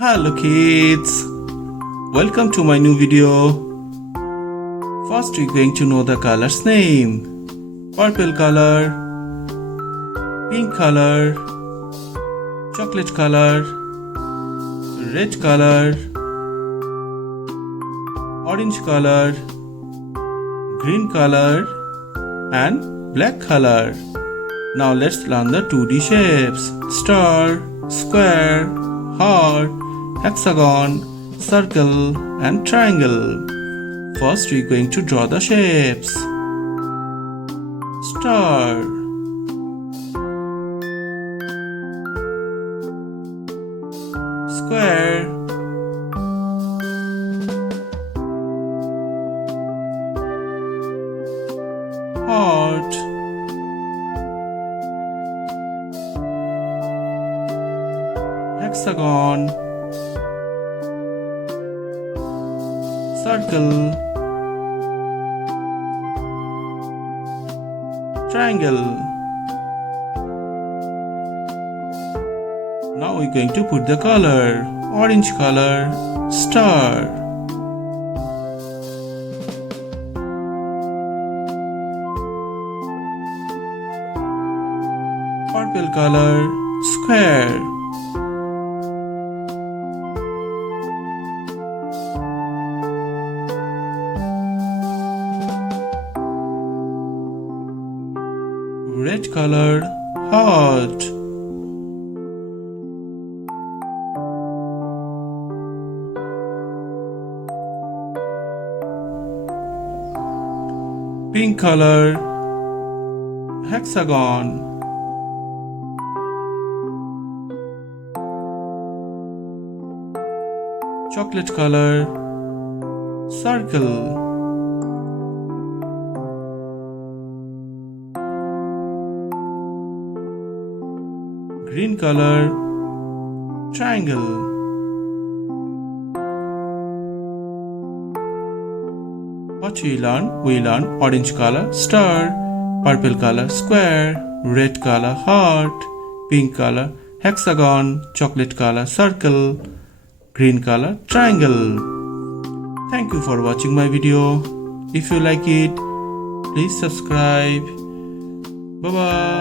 Hello kids, welcome to my new video. First we're going to know the color's name. Purple color, pink color, chocolate color, red color, orange color, green color and black color. Now let's learn the 2D shapes: star, square, heart, hexagon, circle and triangle. First we're going to draw the shapes. Star, square, heart, hexagon, circle, triangle. Now we're going to put the color. Orange color, star. Purple color, square. Red color, heart. Pink color, hexagon. Chocolate color, circle. Green color, triangle. What we learn? We learn orange color, star, purple color, square, red color, heart, pink color, hexagon, chocolate color, circle, green color, triangle. Thank you for watching my video. If you like it, please subscribe. Bye bye.